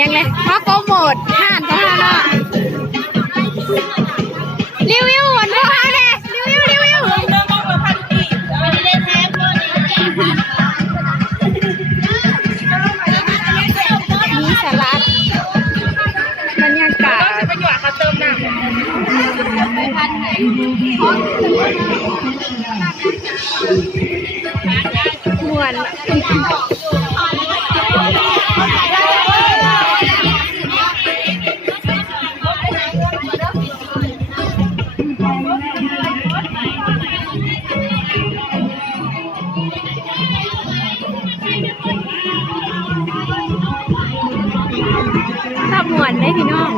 ยังเลยมาโปรโมทห้านของเราเนาะรีวิววันพ่อเนี่ยรีวิวรีวิวมีสลัดบรรยากาศประโยชน์เขาเติมน้ำมวน ถ้าม่วนได้พี่น้อง